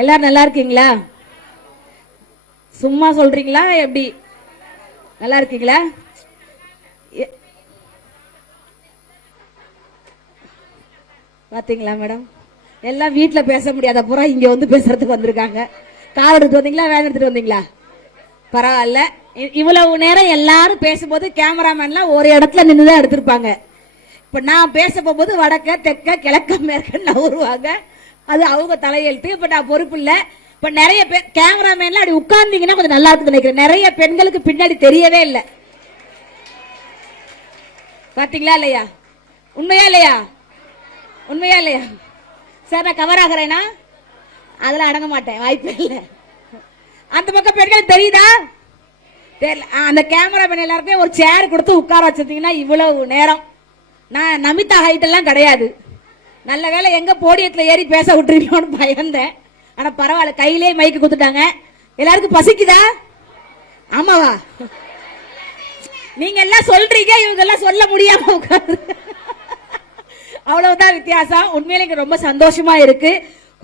எல்லாரும் நல்லா இருக்கீங்களா? சும்மா சொல்றீங்களா? எப்படி? நல்லா இருக்கீங்களா? எ- பாத்தீங்களா மேடம்? எல்லாம் வீட்டில் பேச முடியாத புறா இங்க வந்து பேசுறதுக்கு வந்திருக்காங்க. கார் எடுத்து வந்தீங்களா? வேன் எடுத்துட்டு வந்தீங்களா? பரவாயில்ல. இ- இவ்வளவு நேரம் எல்லாரும் பேசும்போது கேமராமேன்லாம் ஒரு இடத்துல நின்று தான் எடுத்திருப்பாங்க. இப்ப நான் பேச போகும்போது வடக்க தெற்க கிழக்க மேற்க நவருவாங்க அது அவங்க தலையெழுத்து. இப்ப நான் பொறுப்பு இல்ல. இப்ப நிறைய பேர் கேமராமேன்ல அப்படி உட்கார்ந்தீங்கன்னா கொஞ்சம் நல்லா இருக்குன்னு நினைக்கிறேன். நிறைய பெண்களுக்கு பின்னாடி தெரியவே இல்லை. பாத்தீங்களா இல்லையா? உண்மையா இல்லையா? உண்மையா இல்லையா? சார் நான் கவர் ஆகிறேனா? அதெல்லாம் அடங்க மாட்டேன். வாய்ப்பே இல்லை. அந்த பக்கம் பெண்கள் தெரியுதா? தெரியல. அந்த கேமராமேன் எல்லாருக்கும் ஒரு சேர் கொடுத்து உட்கார வச்சிருந்தீங்கன்னா இவ்வளவு நேரம். நான் நமிதா ஹைட் எல்லாம் கிடையாது. நல்ல வேளை எங்க போடியத்துல ஏறி பேச விட்டுருக்கோம்னு பயந்தேன். ஆனா பரவாயில்ல கையிலே மைக்கு கொடுத்துட்டாங்க. எல்லாருக்கும் பசிக்குதா? ஆமாவா? நீங்க எல்லாம் சொல்றீங்க இவங்க எல்லாம் சொல்ல முடியாம உட்காந்து அவ்வளவுதான் வித்தியாசம். உண்மையில எனக்கு ரொம்ப சந்தோஷமா இருக்கு.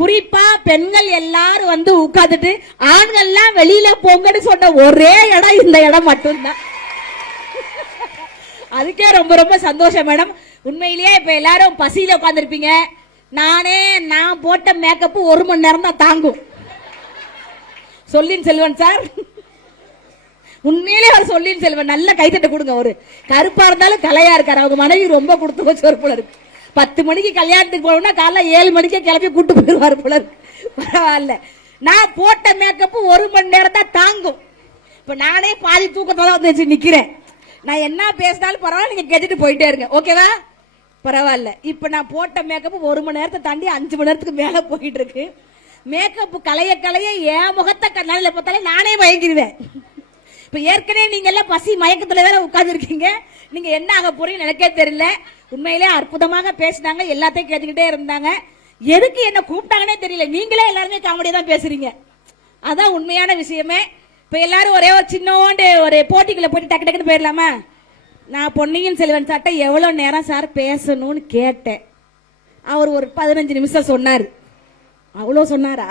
குறிப்பா பெண்கள் எல்லாரும் வந்து உட்காந்துட்டு ஆண்கள்லாம் வெளியில போங்கன்னு சொன்ன ஒரே இடம் இந்த இடம் மட்டும்தான். அதுக்கே ரொம்ப ரொம்ப சந்தோஷம் மேடம். உண்மையிலேயே இப்ப எல்லாரும் பசியில உட்காந்துருப்பீங்க நானே நான் போட்ட மேக்கப் ஒரு மணி நேரம் தான் தாங்கும். சொல்லின் செல்வன் சார். உண்மையிலே அவர் சொல்லின் செல்வன். நல்ல கைத்தட்ட கொடுங்க ஒரு கருப்பா இருந்தாலும் கலையா இருக்காரு. அவங்க மனைவி ரொம்ப கொடுத்து போச்சு ஒரு போல இருக்கு. பத்து மணிக்கு கல்யாணத்துக்கு போனோம்னா காலைல ஏழு மணிக்கே கிளப்பி கூட்டு போயிடுவாரு போல இருக்கு. பரவாயில்ல. நான் போட்ட மேக்கப் ஒரு மணி நேரம் தான் தாங்கும். இப்ப நானே பாதி தூக்கத்தோட வந்து வச்சு நிக்கிறேன். நான் என்ன பேசினாலும் பரவாயில்ல நீங்க கேட்டுட்டு போயிட்டே இருங்க. ஓகேவா பரவாயில்ல. இப்போ நான் போட்ட மேக்கப் ஒரு மணி நேரத்தை தாண்டி அஞ்சு மணி நேரத்துக்கு மேலே போயிட்டு இருக்கு. மேக்கப் கலைய கலைய என் முகத்தை நல்ல பார்த்தாலே நானே மயங்கிடுவேன் இப்போ ஏற்கனவே நீங்க எல்லாம் பசி மயக்கத்தில் வேற உட்காந்துருக்கீங்க நீங்கள் நீங்க என்ன ஆக போறீங்கன்னு எனக்கே தெரியல. உண்மையிலே அற்புதமாக பேசினாங்க எல்லாத்தையும் கேட்டுக்கிட்டே இருந்தாங்க. எதுக்கு என்ன கூப்பிட்டாங்கன்னே தெரியல. நீங்களே எல்லாருமே காமெடியாக தான் பேசுறீங்க. அதான் உண்மையான விஷயமே. இப்போ எல்லாரும் ஒரே ஒரு சின்னோண்டு ஒரு போட்டிக்குள்ள போயிட்டு டக்கு டக்குன்னு போயிடலாமா? நான் பொன்னியின் செல்வன் சார்ட்ட எவ்வளவு நேரம் சார் பேசணும்னு கேட்டேன். அவர் ஒரு பதினஞ்சு நிமிஷம் சொன்னார். அவ்வளோ சொன்னாரா?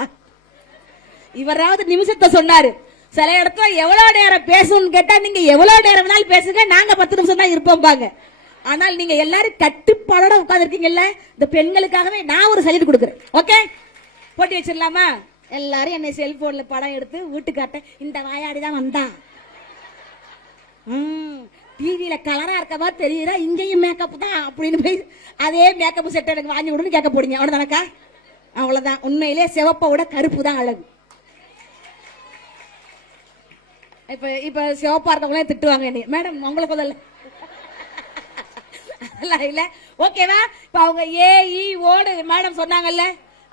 இவராவது நிமிஷத்தை சொன்னாரு. சில இடத்துல எவ்வளவு நேரம் பேசணும்னு கேட்டா நீங்க எவ்வளவு நேரம் வேணாலும் பேசுங்க நாங்க பத்து நிமிஷம் தான் இருப்போம் பாங்க ஆனால் நீங்க எல்லாரும் கட்டுப்பாடோட உட்காந்துருக்கீங்கல்ல இந்த பெண்களுக்காகவே நான் ஒரு சைடு கொடுக்குறேன். ஓகே? போட்டி வச்சிடலாமா? எல்லாரும் என்னை செல்போன்ல படம் எடுத்து வீட்டுக்காட்ட இந்த வாயாடி தான் வந்தான் டிவியில கலரா இருக்க மாதிரி தெரியுதா? இங்கேயும் மேக்கப் தான் அப்படின்னு போய் அதே மேக்கப் செட் எனக்கு வாங்கி விடுன்னு கேட்க போடுங்க அவ்வளவுதானக்கா அவ்வளவுதான். உண்மையிலே சிவப்பை விட கருப்பு தான் அழகு. இப்ப இப்ப சிவப்பா இருக்கவங்களே திட்டுவாங்க என்னை மேடம் உங்களுக்கு முதல்ல அதெல்லாம் இல்ல. ஓகேவா இப்ப அவங்க ஏ ஓடு e, மேடம் சொன்னாங்கல்ல.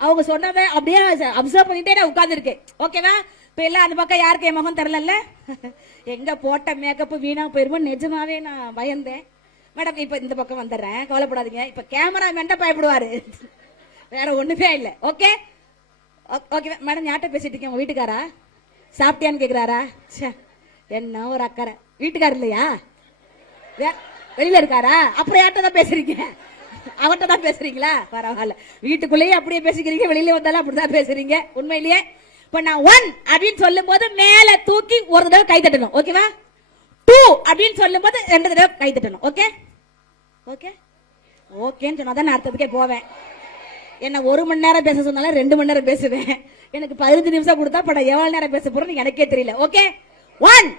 அவங்க சொன்னதை அப்படியே அப்சர்வ் பண்ணிட்டே நான் உட்கார்ந்துருக்கேன். ஓகேவா இப்போ எல்லாம் அந்த பக்கம் யாருக்கு என் முகம் தரலல்ல? எங்க போட்ட மேக்கப் வீணா போயிருமோ? நிஜமாவே நான் பயந்தேன். மேடம் இப்ப இந்த பக்கம் வந்துடுறேன். கவலைப்படாதீங்க. இப்ப கேமரா மெண்ட பயப்படுவாரு. வேற ஒண்ணுமே இல்ல. ஓகே ஓகே மேடம் யார்கிட்ட பேசிட்டு இருக்கீங்க? உங்க வீட்டுக்காரா? சாப்பிட்டியான்னு கேக்குறாரா? ச்சே, என்ன ஒரு அக்கறை. வீட்டுக்காரர் இல்லையா? வெளியில இருக்காரா? அப்புறம் யார்கிட்ட தான் பேசுறீங்க? அவர்கிட்ட தான் பேசுறீங்களா? பரவாயில்ல. வீட்டுக்குள்ளேயே அப்படியே பேசிக்கிறீங்க. வெளியில வந்தாலும் அப்படிதான் பேசுறீங்க. உண்மையிலேயே இப்ப நான் ஒன் அப்படின்னு சொல்லும் போது மேல தூக்கி ஒரு தடவை கை தட்டணும். ஓகேவா டூ அப்படின்னு சொல்லும் போது ரெண்டு தடவை கை தட்டணும். ஓகே ஓகே ஓகேன்னு சொன்னாதான் நான் அடுத்ததுக்கே போவேன். என்ன ஒரு மணி நேரம் பேச சொன்னாலும் ரெண்டு மணி நேரம் பேசுவேன். எனக்கு பதினஞ்சு நிமிஷம் கொடுத்தா படம் எவ்வளவு நேரம் பேச போறேன்னு எனக்கே தெரியல. ஓகே ஒன்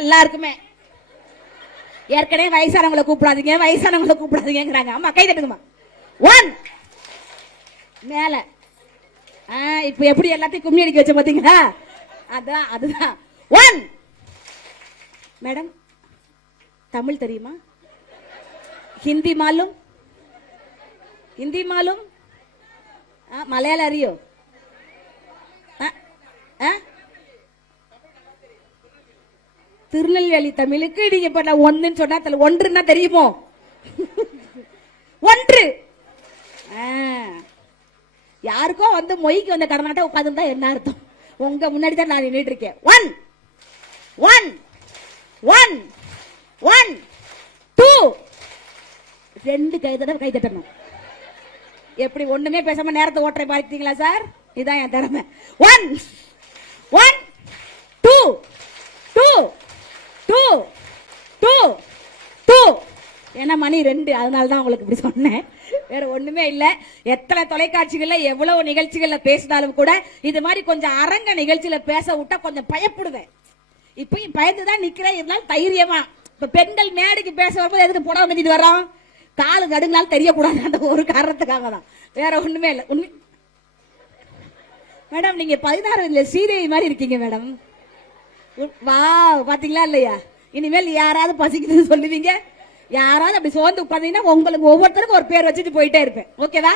எல்லாருக்குமே. ஏற்கனவே வயசானவங்களை கூப்பிடாதீங்க வயசானவங்களை கூப்பிடாதீங்கிறாங்க ஆமா கை தட்டுங்கம்மா. ஒன் மேல. இப்போ எப்படி எல்லாத்தையும் கும்மி அடிக்க வச்ச பார்த்தீங்களா அதான் அதுதான். ஒன் மேடம் தமிழ் தெரியுமா? ஹிந்தி மாலும்? ஹிந்தி மாலும்? மலையாளம் அறியோ? திருநெல்வேலி தமிழுக்கு நீங்க இப்ப நான் ஒன்றுன்னு சொன்னா ஒன்றுன்னா தெரியுமோ? ஒன்று. ஆ. யாருக்கோ வந்து மொய்க்கு வந்த கடனாட்ட உட்காந்துருந்தா என்ன அர்த்தம்? உங்க முன்னாடி தான் நான் நின்றுட்டு இருக்கேன். One one one one two ரெண்டு கை தடவை கை தட்டணும். எப்படி ஒண்ணுமே பேசாம நேரத்தை ஓட்டுற பார்த்தீங்களா சார்? இதான் என் திறமை. One one two two two two two ஏன்னா மணி ரெண்டு அதனால தான் உங்களுக்கு இப்படி சொன்னேன். வேற ஒண்ணுமே இல்ல. எத்தனை தொலைக்காட்சிகள்ல எவ்வளவு நிகழ்ச்சிகள்ல பேசினாலும் கூட இது மாதிரி கொஞ்சம் அரங்க நிகழ்ச்சியில பேச விட்டா கொஞ்சம் பயப்படுவேன். இப்பயும் பயந்து தான் நிக்கிறேன். இருந்தாலும் தைரியமா. இப்ப பெண்கள் மேடைக்கு பேச வரும்போது எதுக்கு புடவை கட்டிட்டு வரோம் காலு கடுங்களால் தெரியக்கூடாது. அந்த ஒரு காரணத்துக்காக தான். வேற ஒண்ணுமே இல்லை. உண்மை மேடம் நீங்க பதினாறு இல்ல ஸ்ரீதேவி மாதிரி இருக்கீங்க மேடம். வா பாத்தீங்களா இல்லையா? இனிமேல் யாராவது பசிக்குதுன்னு சொல்லுவீங்க? யாராவது அப்படி சோர்ந்து உட்காந்தீங்கன்னா உங்களுக்கு ஒவ்வொருத்தருக்கும் ஒரு பேர் வச்சுட்டு போயிட்டே இருப்பேன். ஓகேவா?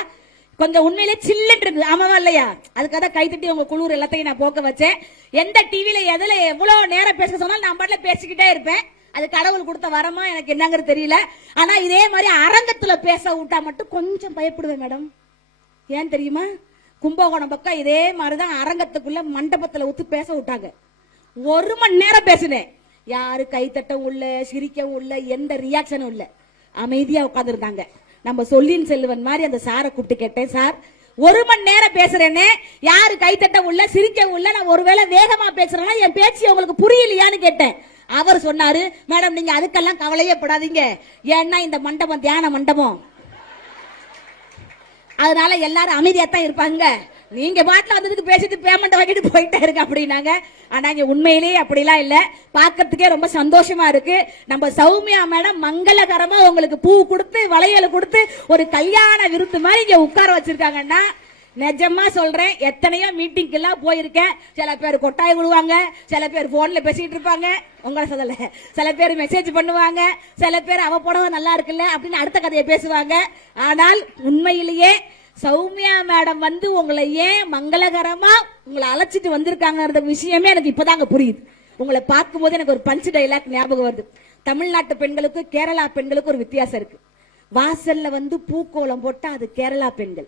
கொஞ்சம் உண்மையிலே சில்லுன்னு இருக்குது. ஆமாவா இல்லையா? அதுக்காக கை தட்டி உங்க குளிர் எல்லாத்தையும் நான் போக்க வச்சேன். எந்த டிவியில எதுல எவ்வளவு நேரம் பேச சொன்னாலும் நான் பாட்டுல பேசிக்கிட்டே இருப்பேன். அது கடவுள் கொடுத்த வரமா? எனக்கு என்னங்கிறது தெரியல. ஆனா இதே மாதிரி அரங்கத்துல பேச விட்டா மட்டும் கொஞ்சம் பயப்படுவேன் மேடம். ஏன் தெரியுமா? கும்பகோணம் பக்கம் இதே மாதிரிதான் அரங்கத்துக்குள்ள மண்டபத்துல ஊத்து பேச விட்டாங்க. ஒரு மணி நேரம் பேசினேன். யாரு கைத்தட்டவும் உள்ள சிரிக்கவும் உள்ள எந்த ரியாக்ஷனும் இல்ல. அமைதியா உட்காந்துருந்தாங்க நம்ம சொல்லின் செல்வன் மாதிரி அந்த சாரை கூப்பிட்டு கேட்டேன் சார் ஒரு மணி நேரம் பேசுறேனே. யாரு கைத்தட்டவும் உள்ள சிரிக்கவும் உள்ள நான் ஒருவேளை வேகமா பேசுறேன்னா என் பேச்சு உங்களுக்கு புரியலையான்னு கேட்டேன். அவர் சொன்னாரு மேடம் நீங்க அதுக்கெல்லாம் கவலையே படாதீங்க. ஏன்னா இந்த மண்டபம் தியான மண்டபம். அதனால எல்லாரும் அமைதியா தான் இருப்பாங்க. நீங்க பாட்டுல வந்ததுக்கு பேசிட்டு பேமெண்ட் வாங்கிட்டு போயிட்டே இருக்கு அப்படின்னாங்க. ஆனா இங்க உண்மையிலேயே அப்படிலாம் இல்ல. பாக்கிறதுக்கே ரொம்ப சந்தோஷமா இருக்கு. நம்ம சௌமியா மேடம் மங்களகரமா உங்களுக்கு பூ கொடுத்து வளையல் கொடுத்து ஒரு கல்யாண விருந்து மாதிரி இங்க உட்கார வச்சிருக்காங்கன்னா நிஜமா சொல்றேன் எத்தனையோ மீட்டிங்க்கு எல்லாம் போயிருக்கேன். சில பேர் கொட்டாய் விழுவாங்க சில பேர் போன்ல பேசிட்டு இருப்பாங்க. உங்களை சொல்லல. சில பேர் மெசேஜ் பண்ணுவாங்க. சில பேர் அவ புடவை நல்லா இருக்குல்ல அப்படின்னு அடுத்த கதையை பேசுவாங்க. ஆனால் உண்மையிலேயே சௌமியா மேடம் வந்து உங்களை ஏன் மங்களகரமா உங்களை அழைச்சிட்டு வந்திருக்காங்கன்ற விஷயமே எனக்கு இப்பதாங்க புரியுது. உங்களை பார்க்கும்போது எனக்கு ஒரு பஞ்சு டைலாக் ஞாபகம் வருது. தமிழ்நாட்டு பெண்களுக்கு கேரளா பெண்களுக்கு ஒரு வித்தியாசம் இருக்கு. வாசல்ல வந்து பூக்கோலம் போட்டா அது கேரளா பெண்கள்.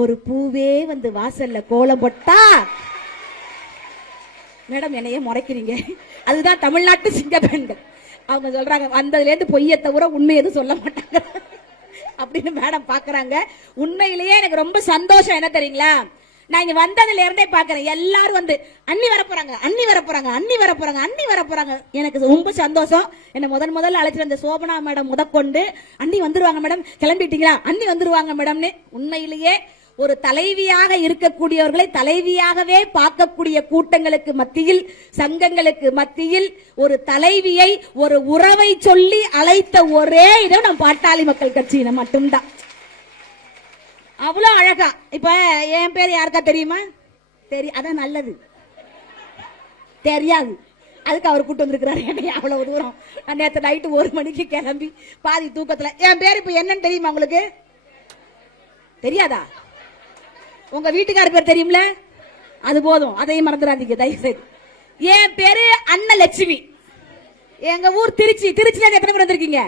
ஒரு பூவே வந்து வாசல்ல கோலம் போட்டா மேடம் என்னையே முறைக்கிறீங்க. அதுதான் தமிழ்நாட்டு சிங்க பெண்கள் அவங்க சொல்றாங்க வந்ததுல இருந்து பொய்யை தவிர உண்மை எதுவும் சொல்ல மாட்டாங்க. அப்படின்னு மேடம் பாக்குறாங்க. உண்மையிலேயே எனக்கு ரொம்ப சந்தோஷம். என்ன தெரியுங்களா? நான் இங்க வந்ததுல இருந்தே பாக்குறேன். எல்லாரும் வந்து அண்ணி வர போறாங்க அண்ணி வர போறாங்க அண்ணி வர போறாங்க அண்ணி வர போறாங்க. எனக்கு ரொம்ப சந்தோஷம். என்ன முதன் முதல்ல அழைச்சிட்டு வந்த சோபனா மேடம் முதற்கொண்டு அண்ணி வந்துருவாங்க மேடம் கிளம்பிட்டீங்களா? அண்ணி வந்துருவாங்க மேடம்னு உண்மையிலேயே ஒரு தலைவியாக இருக்கக்கூடியவர்களை தலைவியாகவே பார்க்கக்கூடிய கூட்டங்களுக்கு மத்தியில் சங்கங்களுக்கு மத்தியில் ஒரு தலைவியை ஒரு உறவை சொல்லி அழைத்த ஒரே இடம் நம் பாட்டாளி மக்கள் கட்சியின மட்டும்தான். அவ்வளோ அழகா. இப்ப என் பேர் யாருக்கா தெரியுமா? தெரிய அதான் நல்லது. தெரியாது. அதுக்கு அவர் கூட்டு வந்திருக்கிறாரு. என்னை அவ்வளவு தூரம். நேற்று நைட்டு ஒரு மணிக்கு கிளம்பி பாதி தூக்கத்துல. என் பேர் இப்ப என்னன்னு தெரியுமா உங்களுக்கு? தெரியாதா? உங்க வீட்டுக்கார பேர் தெரியும்ல? அது போதும். அதையும் மறந்துடாதீங்க தயவு செய்து என் பேரு அன்னலட்சுமி. எங்க ஊர் திருச்சி. திருச்சியில எத்தனை பேர் வந்திருக்கீங்க?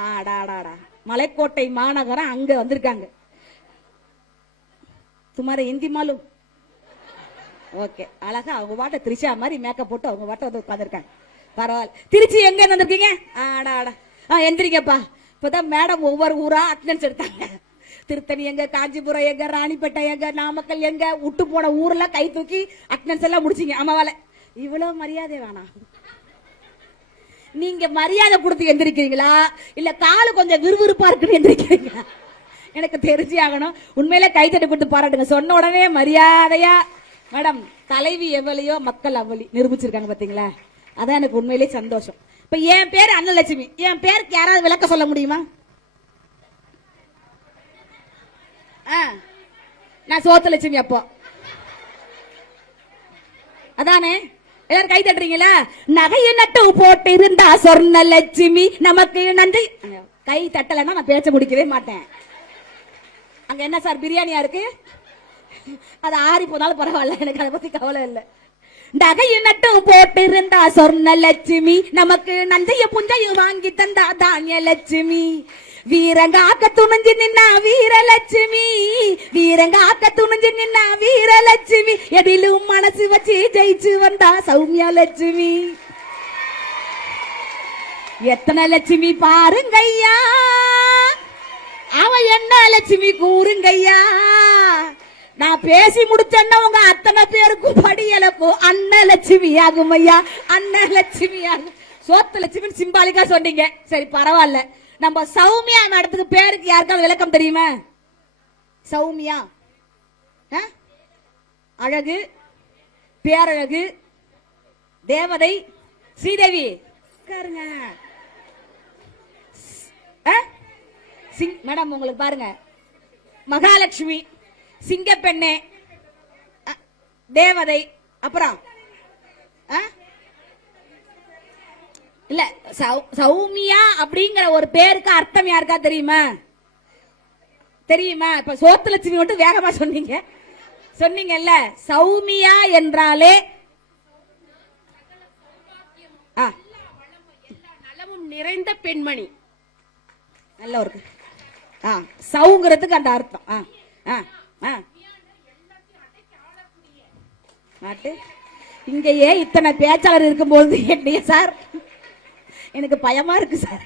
ஆடாடாடா. மலைக்கோட்டை மாநகரம் அங்க வந்திருக்காங்க. துமார இந்தி மாலும். ஓகே. அழகா அவங்க பாட்ட திருச்சியா மாதிரி மேக்கப் போட்டு அவங்க பாட்ட வந்து உட்காந்துருக்காங்க பரவாயில்ல. திருச்சி எங்க இருந்து வந்திருக்கீங்க? ஆடா ஆடா ஆ எந்திரிங்கப்பா. இப்பதான் மேடம் ஒவ்வொரு ஊரா அட்டண்டன்ஸ் எடுத்தாங்க. திருத்தணி எங்க காஞ்சிபுரம் எங்க ராணிப்பேட்டை எங்க நாமக்கல் எங்க விட்டு போன ஊர்ல கை தூக்கி அட்டனன்ஸ் எல்லாம் முடிச்சிங்க. அம்மாவால இவ்வளவு மரியாதை வேணாம். நீங்க மரியாதை கொடுத்து எந்திரிக்கிறீங்களா? இல்ல காலு கொஞ்சம் விறுவிறுப்பா இருக்குன்னு எந்திரிக்கிறீங்களா? எனக்கு தெரிஞ்சு ஆகணும். உண்மையில கைத்தட்டு கொடுத்து பாராட்டுங்க. சொன்ன உடனே மரியாதையா? மேடம் தலைவி எவ்வளையோ மக்கள் அவ்வளி. நிரூபிச்சிருக்காங்க பாத்தீங்களா? அதான் எனக்கு உண்மையிலேயே சந்தோஷம். இப்ப என் பேர் அன்னலட்சுமி. என் பேருக்கு யாராவது விளக்க சொல்ல முடியுமா? ஆ, நான் சோத்தலட்சுமி அப்போ அதானே? எல்லாரும் கை தட்டுறீங்களா? நகைய நட்டு போட்டு இருந்தா சொர்ண லட்சுமி நமக்கு நன்றி. கை தட்டலைன்னா நான் பேச்ச முடிக்கவே மாட்டேன். அங்க என்ன சார் பிரியாணியா இருக்கு? அது ஆறி போனாலும் பரவாயில்ல எனக்கு அதை பத்தி கவலை இல்லை. நகையை நட்டு போட்டு இருந்தா சொர்ண லட்சுமி நமக்கு நந்தைய புஞ்சையும் வாங்கி தந்தா தானிய லட்சுமி வீரங்காக்க துணிஞ்சு நின்னா வீரலட்சுமி. வீரங்காக்க துணிஞ்சு நின்னா வீரலட்சுமி. எதிலும் மனசு வச்சு ஜெயிச்சு வந்தா சௌமியா லட்சுமி. எத்தனை லட்சுமி பாருங்கய்யா. அவ என்ன லட்சுமி கூறுங்கய்யா. நான் பேசி முடிச்சேன்னா உங்க அத்தனை பேருக்கும் படியலப்போ. அண்ணன் லட்சுமி ஆகும் ஐயா அண்ணன் லட்சுமி ஆகும் சோத்து லட்சுமி சிம்பாலிக்கா சொன்னீங்க. சரி பரவாயில்ல. நம்ம சௌமியா மேடத்துக்கு பேருக்கு யாருக்காவது விளக்கம் தெரியுமா சௌமியா ஆ? அழகு பேரழகு தேவதை ஸ்ரீதேவி உட்காருங்க ஆ? சிங் மேடம் உங்களுக்கு பாருங்க மகாலட்சுமி சிங்கப்பெண்ணே தேவதை அப்புறம் ஆ? இல்ல சௌமியா அப்படிங்கிற ஒரு பேருக்கு அர்த்தம் யாருக்கா தெரியுமா? தெரியுமா? இப்ப சோத்துலட்சுமி மட்டும் வேகமா சொன்னீங்க. சொன்னீங்கல்ல சௌமியா என்றாலே நிறைந்த பெண்மணி. நல்ல ஒரு ஆ சவுங்கிறதுக்கு அந்த அர்த்தம். ஆ ஆ ஆ. மாட்டு. இங்கேயே இத்தனை பேச்சாளர் இருக்கும்போது என்னைய சார்? எனக்கு பயமா இருக்கு சார்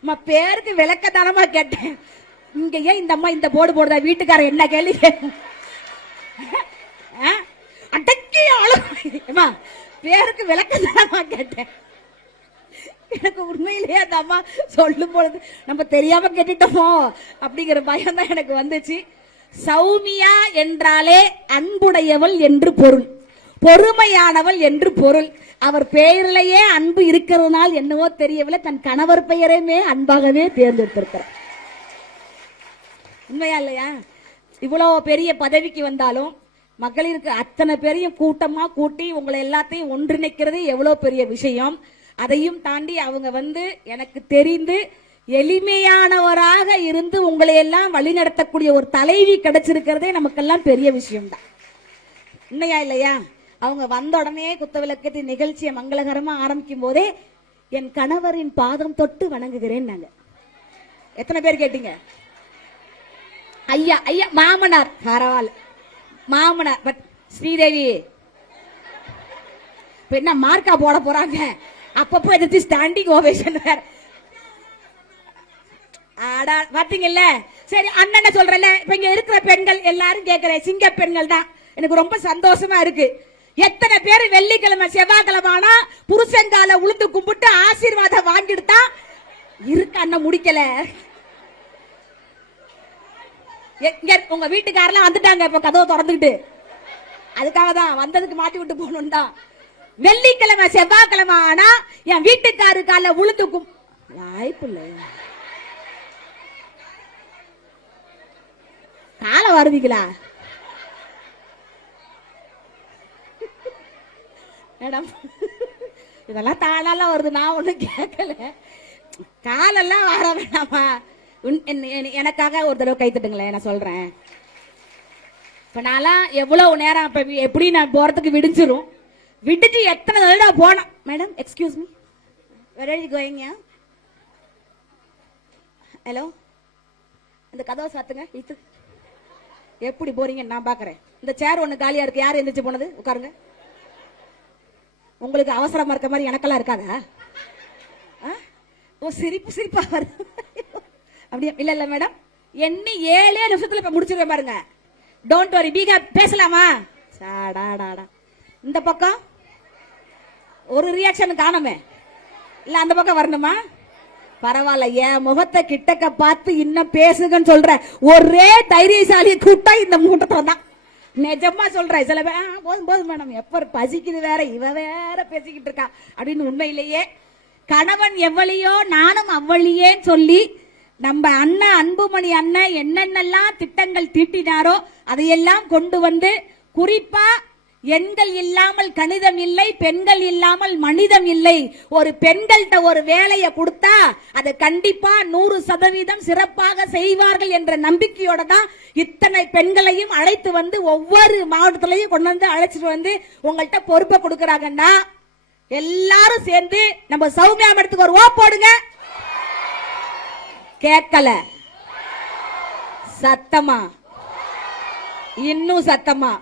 அம்மா பேருக்கு விளக்கத்தனமா கேட்டேன். இங்கேயே இந்த அம்மா இந்த போர்டு போடுதா? வீட்டுக்காரர் என்ன கேள்வி ஆ? அடக்கி ஆளுமா பேருக்கு விளக்கத்தனமா கேட்டேன். எனக்கு உண்மையிலேயே அந்த அம்மா சொல்லும் பொழுது நம்ம தெரியாம கேட்டுட்டோமோ? அப்படிங்கிற பயம் தான் எனக்கு வந்துச்சு. சௌமியா என்றாலே அன்புடையவள் என்று பொருள். பொறுமையானவள் என்று பொருள். அவர் பெயரிலேயே அன்பு இருக்கிறதுனால் என்னவோ தெரியவில்லை. தன் கணவர் பெயரையுமே அன்பாகவே தேர்ந்தெடுத்திருக்கிறார். உண்மையா இல்லையா? இவ்வளோ பெரிய பதவிக்கு வந்தாலும் மகளிருக்கு அத்தனை பேரையும் கூட்டமா கூட்டி உங்களை எல்லாத்தையும் ஒன்றிணைக்கிறது எவ்வளோ பெரிய விஷயம். அதையும் தாண்டி அவங்க வந்து எனக்கு தெரிந்து எளிமையானவராக இருந்து உங்களை எல்லாம் வழிநடத்தக்கூடிய ஒரு தலைவி கிடைச்சிருக்கிறதே நமக்கெல்லாம் பெரிய விஷயம்தான். உண்மையா இல்லையா? அவங்க வந்த உடனே குத்தவிளக்கத்து நிகழ்ச்சியை மங்களகரமா ஆரம்பிக்கும் போதே என் கணவரின் பாதம் தொட்டு வணங்குகிறேன் நாங்க. எத்தனை பேர் கேட்டீங்க? ஐயா ஐயா மாமனார். பரவாயில்ல. மாமனார் பட் ஸ்ரீதேவி. இப்ப என்ன மார்க்கா போட போறாங்க? அப்பப்போ எதிர்த்து ஸ்டாண்டிங் ஓவேஷன் வேற. பாத்தீங்கல்ல? சரி அண்ணன் சொல்றேன்ல. இப்ப இங்க இருக்கிற பெண்கள் எல்லாரும் கேக்குறேன். சிங்க பெண்கள் தான். எனக்கு ரொம்ப சந்தோஷமா இருக்கு. எத்தனை பேர் வெள்ளிக்கிழமை செவ்வாய்க்கிழமை ஆனா புருஷங்கால உளுந்து கும்பிட்டு ஆசீர்வாதம் வாங்கிட்டு தான் இருக்கு அண்ணன் முடிக்கல. எ- உங்க வீட்டுக்காரெல்லாம் வந்துட்டாங்க இப்ப கதவை திறந்துக்கிட்டு. அதுக்காக தான் வந்ததுக்கு மாட்டி விட்டு போகணும் தான். வெள்ளிக்கிழமை செவ்வாய்க்கிழமை ஆனா என் வீட்டுக்காரு கால உளுத்துக்கும் வாய்ப்பு இல்லை. காலை வருவீங்களா மேடம் இதெல்லாம் தாளாலாம் வருது நான் ஒண்ணும் கேட்கல. காலெல்லாம் வர வேணாமா? உன்- எனக்காக ஒரு தடவை கை தட்டுங்களேன் நான் சொல்றேன். இப்ப நான்லாம் எவ்வளவு நேரம் இப்ப எப்படி நான் போறதுக்கு விடிஞ்சிரும்? விடிஞ்சு எத்தனை தடவை போனேன் madam excuse me where are you going hello இந்த கதவை சாத்துங்க இத்து எப்படி போறீங்க நான் பாக்குறேன். இந்த சேர் ஒன்று காலியா இருக்கு யார் எந்திரிச்சு போனது? உட்காருங்க. உங்களுக்கு அவசரமா இருக்க மாதிரி எனக்கெல்லாம் இருக்காதா? ஆ? ஓ சிரிப்பு சிரிப்பா வரும் அப்படியா? இல்ல இல்ல மேடம் எண்ணி ஏழே நிமிஷத்துல இப்ப முடிச்சிருவேன் பாருங்க. டோன்ட் வரி பீகா பேசலாமா? சாடாடாடா இந்த பக்கம் ஒரு ரியாக்ஷன் காணுமே. இல்ல அந்த பக்கம் வரணுமா? பரவாயில்ல என் முகத்தை கிட்டக்க பார்த்து இன்னும் பேசுங்கன்னு சொல்ற ஒரே தைரியசாலி கூட்டம் இந்த கூட்டத்துல தான். நிஜமா சொல்றேன். சில பேர் போதும் போதும் மேடம். எப்ப பசிக்குது வேற? இவ வேற பேசிக்கிட்டு இருக்கா. அப்படின்னு உண்மையிலேயே கணவன் எவ்வளியோ நானும் அவ்வளியேன்னு சொல்லி நம்ம அண்ணன் அன்புமணி அண்ணன் என்னென்னலாம் திட்டங்கள் தீட்டினாரோ அதையெல்லாம் கொண்டு வந்து குறிப்பா எண்கள் இல்லாமல் கணிதம் இல்லை பெண்கள் இல்லாமல் மனிதம் இல்லை. ஒரு பெண்கள்கிட்ட ஒரு வேலையை கொடுத்தா அதை கண்டிப்பா நூறு சதவீதம் சிறப்பாக செய்வார்கள் என்ற நம்பிக்கையோட தான் இத்தனை பெண்களையும் அழைத்து வந்து ஒவ்வொரு மாவட்டத்திலையும் கொண்டு வந்து அழைச்சிட்டு வந்து உங்கள்கிட்ட பொறுப்பை கொடுக்கறாங்கன்னா எல்லாரும் சேர்ந்து நம்ம சௌமியா மடத்துக்கு ஒரு ஓ போடுங்க. கேட்கல. சத்தமா? இன்னும் சத்தமா?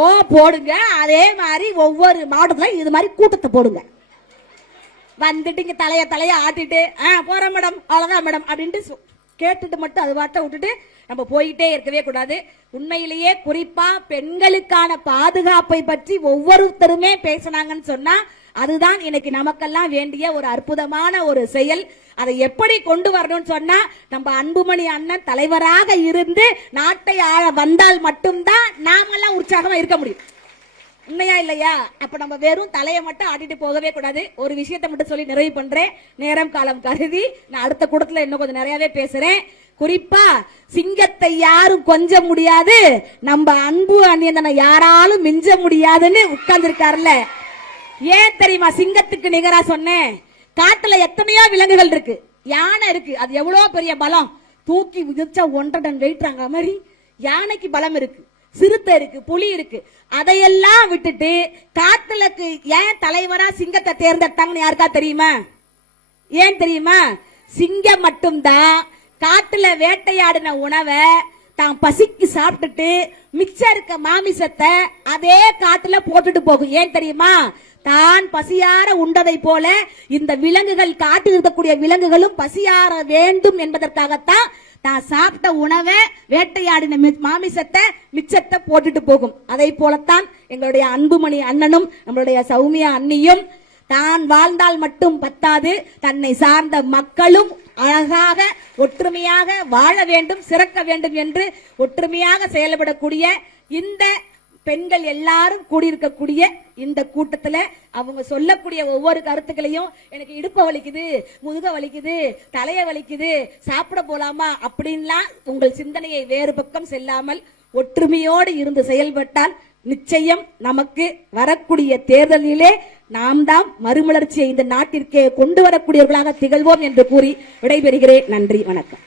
ஓ போடுங்க. அதே மாதிரி ஒவ்வொரு மாவட்டத்துல இது மாதிரி கூட்டத்தை போடுங்க. வந்துட்டு இங்க தலைய தலைய ஆட்டிட்டு ஆ போறேன் மேடம். அவ்வளவுதான் மேடம். அப்படின்ட்டு கேட்டுட்டு மட்டும் அது வாட்ட விட்டுட்டு நம்ம போயிட்டே இருக்கவே கூடாது. உண்மையிலேயே குறிப்பா பெண்களுக்கான பாதுகாப்பை பற்றி ஒவ்வொருத்தருமே பேசினாங்கன்னு சொன்னா அதுதான் இன்னைக்கு நமக்கெல்லாம் வேண்டிய ஒரு அற்புதமான ஒரு செயல். அதை எப்படி கொண்டு வரணும்னு சொன்னா நம்ம அன்புமணி அண்ணன் தலைவராக இருந்து நாட்டை ஆள வந்தால் மட்டும்தான் நாமெல்லாம் உற்சாகமா இருக்க முடியும். உண்மையா இல்லையா? அப்ப நம்ம வெறும் தலையை மட்டும் ஆட்டிட்டு போகவே கூடாது. ஒரு விஷயத்தை மட்டும் சொல்லி நிறைவு பண்றேன். நேரம் காலம் கருதி நான் அடுத்த கூட்டத்துல இன்னும் கொஞ்சம் நிறையவே பேசுறேன். குறிப்பா சிங்கத்தை யாரும் கொஞ்ச முடியாது நம்ம அன்பு அந்நியந்தனை யாராலும் மிஞ்ச முடியாதுன்னு உட்கார்ந்துருக்காருல்ல. ஏன் தெரியுமா? சிங்கத்துக்கு நிகரா சொன்னேன். காட்டுல எத்தனையோ விலங்குகள் இருக்கு. யானை இருக்கு. அது எவ்வளவு பெரிய பலம்? தூக்கி விதிச்சா ஒன்றரை டன் வெயிட்றாங்க மாதிரி யானைக்கு பலம் இருக்கு. சிறுத்தை இருக்கு. புலி இருக்கு. அதையெல்லாம் விட்டுட்டு காட்டுலக்கு ஏன் தலைவரா சிங்கத்தை தேர்ந்தெடுத்தாங்கன்னு யாருக்கா தெரியுமா? ஏன் தெரியுமா? சிங்கம் மட்டும்தான் காட்டுல வேட்டையாடின உணவை தான் பசிக்கு சாப்பிட்டுட்டு மிச்சம் இருக்க மாமிசத்தை அதே காட்டுல போட்டுட்டு போகும். ஏன் தெரியுமா? தான் பசியார உண்டதை போல இந்த விலங்குகள் காட்டில் இருக்கக்கூடிய விலங்குகளும் பசியார வேண்டும் என்பதற்காகத்தான் தான் சாப்பிட்ட உணவை வேட்டையாடின மி- மாமிசத்தை மிச்சத்தை போட்டுட்டு போகும். அதை போலத்தான் எங்களுடைய அன்புமணி அண்ணனும் நம்மளுடைய சௌமியா அண்ணியும் தான் வாழ்ந்தால் மட்டும் பத்தாது தன்னை சார்ந்த மக்களும் அழகாக ஒற்றுமையாக வாழ வேண்டும் சிறக்க வேண்டும் என்று ஒற்றுமையாக செயல்படக்கூடிய இந்த பெண்கள் எல்லாரும் கூடியிருக்கக்கூடிய இந்த கூட்டத்துல அவங்க சொல்லக்கூடிய ஒவ்வொரு கருத்துக்களையும் எனக்கு இடுப்ப வலிக்குது முதுக வலிக்குது தலைய வலிக்குது சாப்பிட போலாமா அப்படின்லாம் உங்கள் சிந்தனையை வேறு பக்கம் செல்லாமல் ஒற்றுமையோடு இருந்து செயல்பட்டால் நிச்சயம் நமக்கு வரக்கூடிய தேர்தலிலே நாம் தான் மறுமலர்ச்சியை இந்த நாட்டிற்கே கொண்டு வரக்கூடியவர்களாக திகழ்வோம் என்று கூறி விடைபெறுகிறேன். நன்றி வணக்கம்.